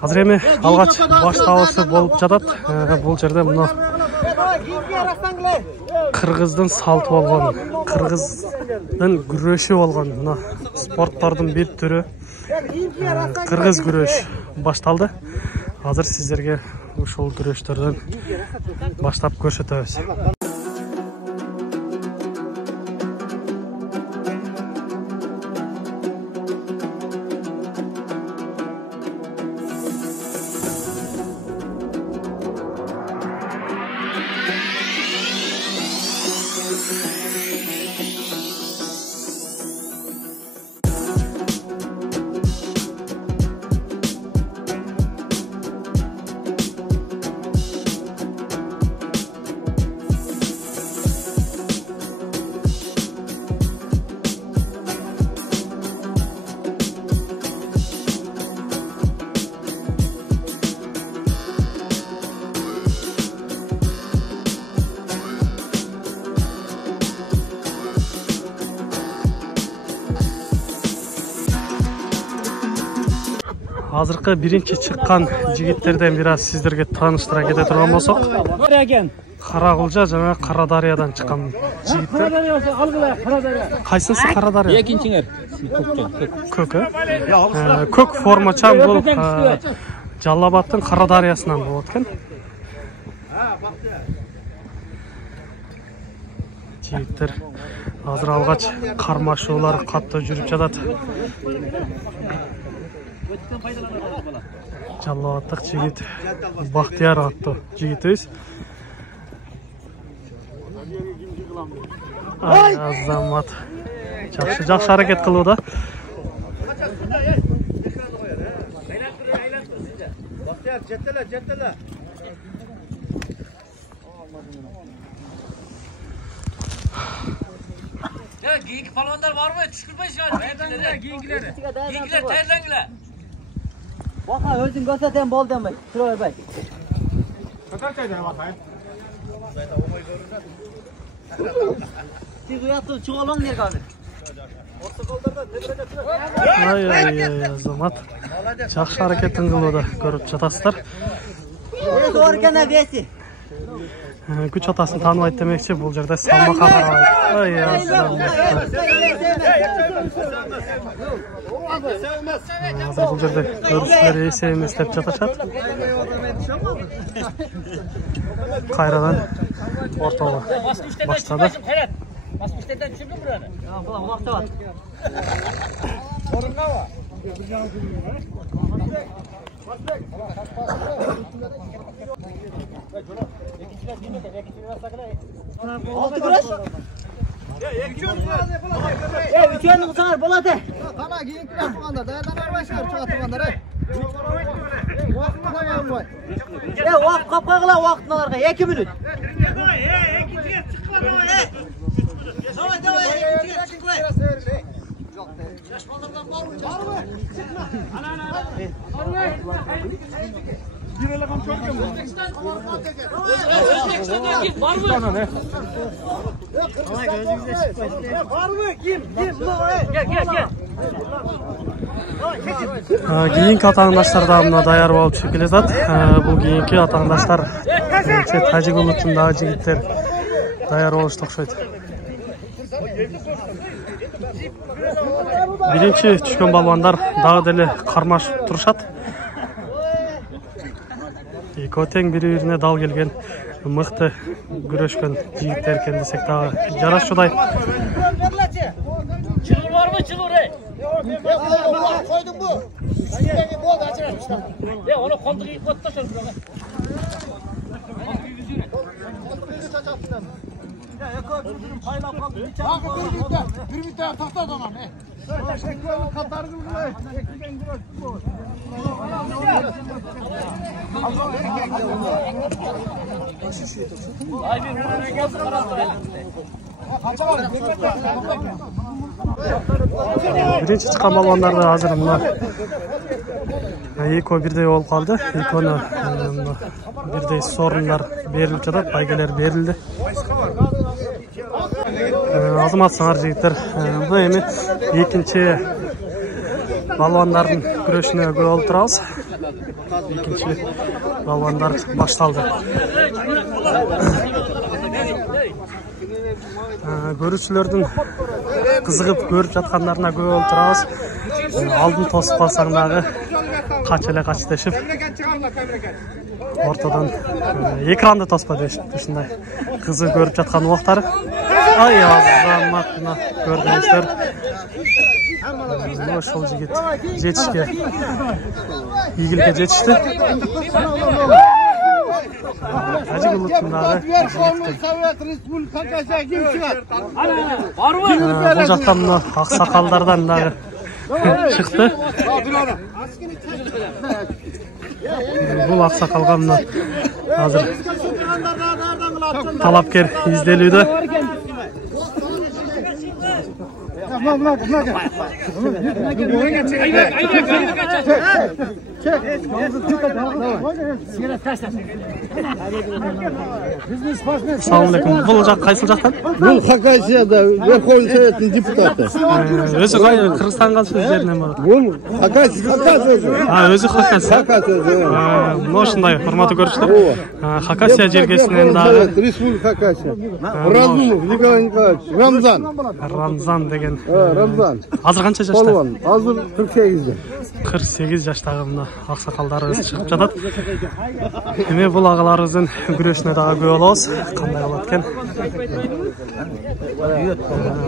Азыр эми алгач башталышы болуп жатат. Бул жерде мына кыргыздын салты болгон, кыргыздын күрөшү болгон мына спорттордун бир түрү кыргыз күрөш башталды. Азыр сиздерге ушул күрөштөрдөн баштап көрсөтөбүз. Азыркы биринчи чыккан жигиттерден бир аз сиздерге тааныштыра кете турган болсок, Каракулжа жана Карадарыядан чыккан жигиттер. Кайсысы Карадарыя? Экинчиңер. Көк. Көк формачан бул Жалал Абадтын Карадарыясынан болот экен. Жигиттер азыр алгач кармашуулар катты жүрүп жатат. Жалал Абадтык жигит Бактияр аттуу жигитибиз. Азамат жакшы аракет кылууда. Бактияр жеттеле. Ya geyik palvanlar var mı? Tüşkürmeyiz yani. Geyikleri tayarlangilar. Baka özün gösterden bol demey. Şuraya bak. Katarkaydan bakayım. Siz uyatın çuvalon ner kaldı. Ay Азамат жакшы аракетин кылууда көрүп жатасыздар. Doğru gene besi. Күч атасын тааныбайт демекчи, бул жерде салмакка карабайт. Ай Азамат. Азыр бул жерде көрүүчүлөр эсе эмес деп жатышат. Кайрадан ортого баштады. Basmışlardan düşürdün buranı. Ya bu vakti var. Orunga var. Altı kuruş. Üçüncü kısalar boladı. Kana giyin kırak bulanlar. Dayadan arbayışlar çıkartı bulanlar. Vakt kapka kıla vaktinalarga 2 minut. Кийинки атаандаштар да мына даяр болуп чыгып келе жатат. Бул кийинки атаандаштар тажик улутундагы жигиттер даяр болушту окшойт. Биринчи түшкөн балбандар дагы деле кармашып турушат. Экөө тең бири-бирине дал келген мыкты күрөшкөн жигиттер экен десек дагы жарашчудай. Çılır var mı çılır? Koydum bu. Boldu açıramışlar. Ya onu koltuk ilk koydu taşır buraya. Ya yakaladım paylap kaldı. Bir müddet tahta donan. Katardı buraya. Ay bir vurmaya gelsin karanlığa. Биринчи чыккан балбандар азыр мына экөө бирдей болуп калды. Экөөнө бирдей сорундар берилип жатат, байгелер берилди. Азамат саңар жигиттер, бул эми экинчи балуандардың күрөшүнө көп болуп турабыз. Экинчи балуандар башталды. Көрүүчүлөрдүн кызыгып көрүп жаткандарына көп болуп турабыз. Алдын тосуп калсаң дагы кач эле кач дешип, ортодон экранды тоспа дешип, ушундай кызык көрүп жаткан убактары. Ай, азаматына көрдүңүздөр. Ошол жигит жетишке, ийгиликке жетишти. Ажыгылыктагы бул жактан мына аксакалдардан дагы чыкты. Бул аксакалга мына азыр талапкер изделүүдө. Assalamu alaikum. Бул жак кайсыл жактан? Бул Хакасияда Верховный Советтин депутаты. Өзү Кыргызстанга жеринен барат. Бул Хакасия. Өзү Хакасия. Мына ушундай урматтуу көрүүчүлөр. Хакасия жергесинен дагы Республика Хакасия. Разумов Николай Николаевич. Рамзан деген. Рамзан. Азыр канча жашта? Полвон. Азыр 48. 48 жаштагы мына аксакалдарыбыз чыгып жатат. Эми бул агаларыбыздын күрөшүнө дагы көп болобуз. Кандай болот экен?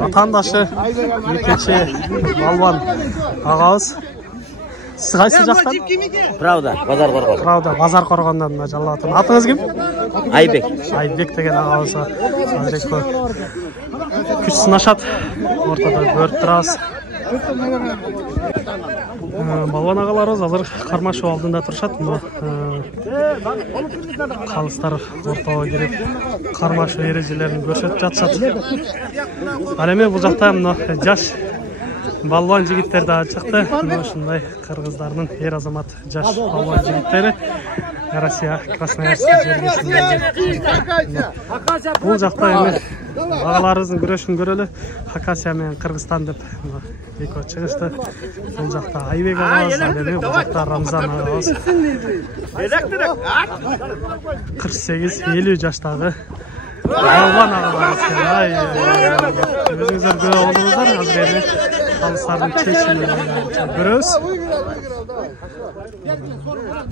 Атаандашы экинчи балбан агабыз. Сиз кайсы жактан? Правда, базар коргон. Правда, базар коргондон мына жалаатын. Атыңыз ким? Айбек. Айбек деген агабызга азыр күч сынашат. Ортодо көрүп турабыз. Балбан агаларыбыз азыр кармашуу алдында турушат. Калыстар ортого кирип кармашуу эрежелерин көрсөтүп жатышат. Ал эми бул жакта мына жаш балбан жигиттер дагы чыкты. Ушундай кыргыздардын эр азамат жаш балбан жигиттери Россия Красноярск жергесинде. Бул жакта эми агаларыбыздын күрөшүн көрөлү. Хакасия менен Кыргызстан деп экөө чыгышты. Бул жакта Айбек агабыз, бул жакта Рамзан агабыз. 48-50 жаштагы балбан агаларыбыз. Өзүңүздөр көрүп алдыңыздар. Азыр эми калыстардын чечимин көрөбүз.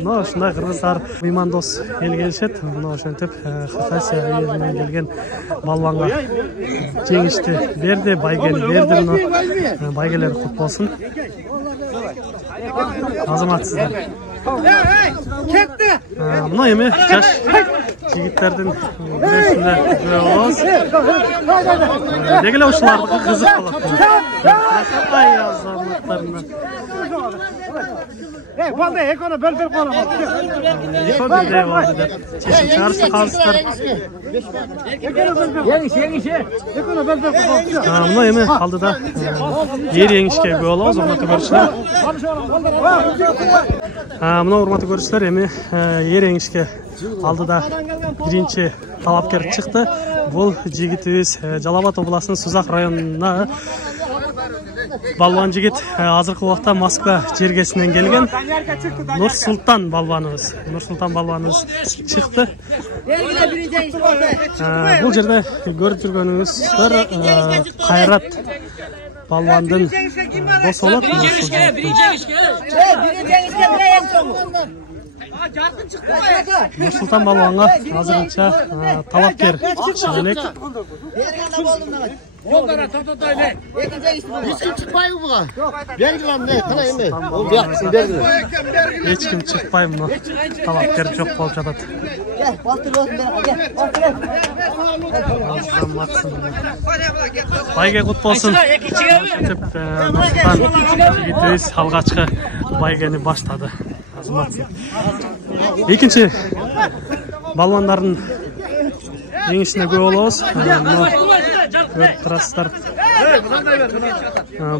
Мына ушундай кыргыздар мыймандос эл келишет. Мына ошентип Хакасия элинен келген балбанга жеңишти берди, байгени берди. Мына байгелер кут болсун. Азаматсыздар. Мына эми жаш жигиттердин күрөшүндө көрөбүз. Деги эле ушулардыкы кызык болот. Ай, азаматтарына. Балда экону бөлбөп коелу. Экөө бирдей болду деп чечим чыгарышты калыстар. Экону бөлбөп коелу. Мына эми алдыда эр еңишке көп болобуз, урматтуу көрүүчүлөр. Мына урматтуу көрүүчүлөр, эми эр еңишке алдыда биринчи талапкер чыкты. Бул жигитибиз Жалал Абад областынын Сузак районуна балбан жигит азыркы убакта Москва жергесинен келген Нурсултан балбаныбыз. Нурсултан балбаныбыз чыкты. Бул жерде көрүп жүргөнүңүздөр Кайрат балбандын досу болот. Нурсултан балбанга азырынча талапкер элек. Жолдара тататайлы. Эч ким чыкпайбы буга? Бергилам не? Кана эми? Ол жактын бергиле. Эч ким чыкпайбы, но талапкер жок болуп жатат. Байге кут болсун. Нурсултан жигитибиз алгачкы байгени баштады. Азаматсыз. Экинчи балбандардын жеңишине көп болобуз. Көрүп турасыздар.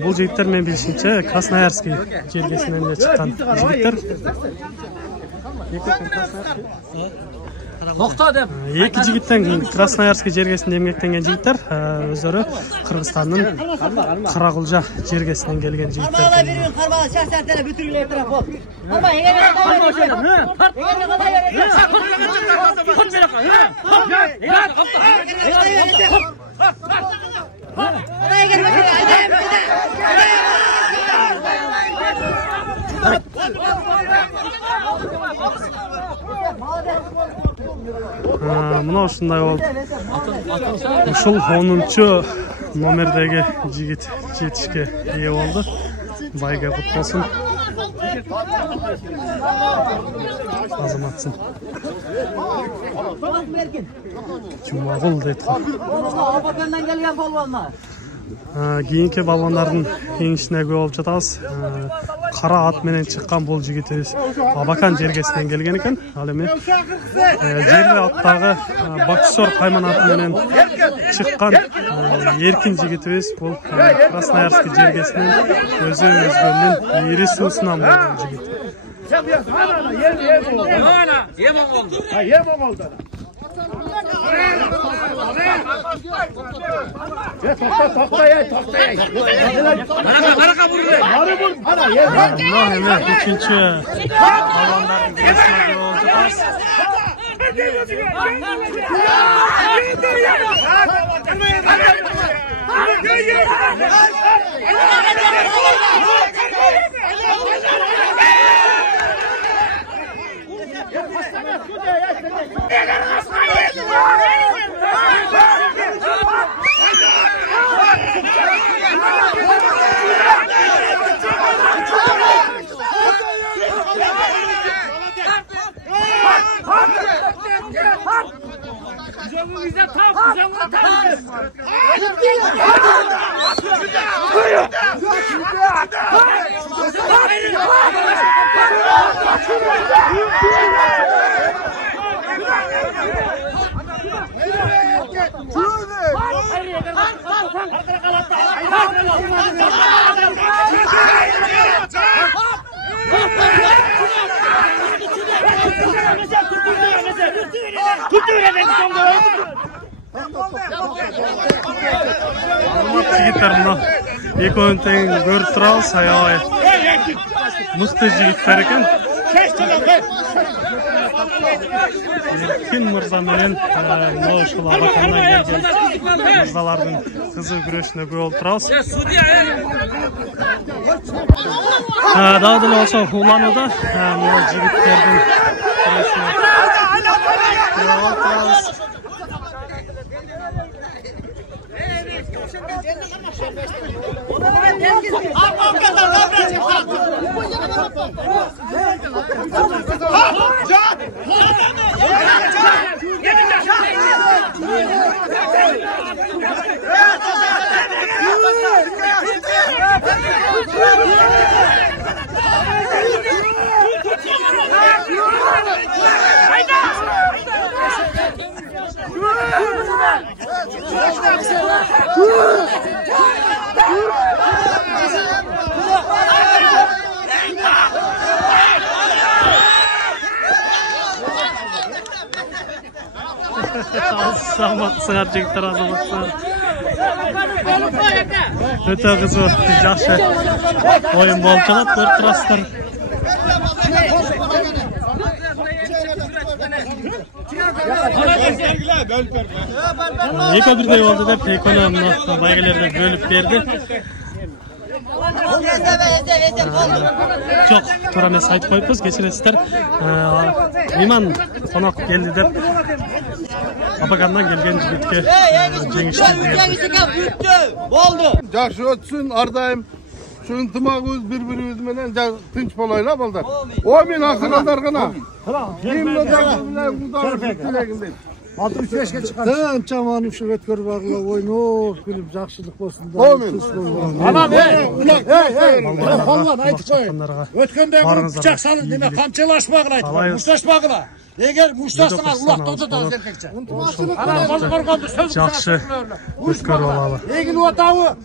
Бул жигиттер менин билишимче Красноярский жергесинен эле чыккан жигиттер. To'xta deb. Екі жігіттен Красноярский жергесінде емгектенген жігіттер, өздері Қырғызстанның Қарақұлжа жергесінен келген жігіттер. Мына ушундай болду. Ушул 10-чу номердеги жигит жетишке ээ болду. Байга кут болсун. Азаматсың. Жумагул дейт. Абакандан келген болбонма. Кийинки балбондардын еңишине көп болуп жатабыз. Кара ат менен чыккан бул жигитибиз Абакан жергесинен келген экен. Ал эми жерде аттагы боксер Кайман аты менен чыккан эркин жигитибиз бул Красноярский жергесинен өзү өзгөнүн ири суусунан болгон жигит. Üçüncü balonların resmi olacağız. Жигиттерни экөөнүн тең көрүп турабыз. Аябай мыкты жигиттер экен. Эркин мырза менен ушул Абакандан келген мырзалардын кызуу күрөшүнө көп болуп турабыз. Дагы деле ошо уланууда мына жигиттердин күрөшүнө көп болуп турабыз. Саламатсыңар жигиттер, азаматтар. Өтө кызуу, жакшы оюн болуп жатат, көрүп турасыздар. Эки бирдей болду деп экөөнү байгелерди бөлүп берди. Жок, туура эмес айтып коюппуз, кечиресиздер. Мейман конок келди деп Абакандан келген жигитке жеңиштүү Болду. Жакшы өтсүн, ар дайым şu ıntımağımız birbirimiz menен tınç bolayla balдар. O men akıradar gana. Kimle de 65'e çıkar. Çamanım şu vetkör varla oynup gülüp jakşılık bolsun da. Anam Palvan aytıp koyun. Ötkende bıçak salın deme kamçılaşmagıla aytıp. Muştaşmagıla. Eğer muştaşsana ulakta oda da erkekçe. Anam bozgorgondu söz Jakşı ötkör olalı. Egin otağı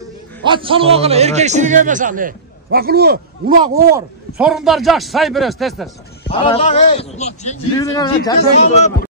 at salvagıla erkekçilik emes al. Bakılı ulak or. Sorunlar jakşı say biraz tez tez. Anam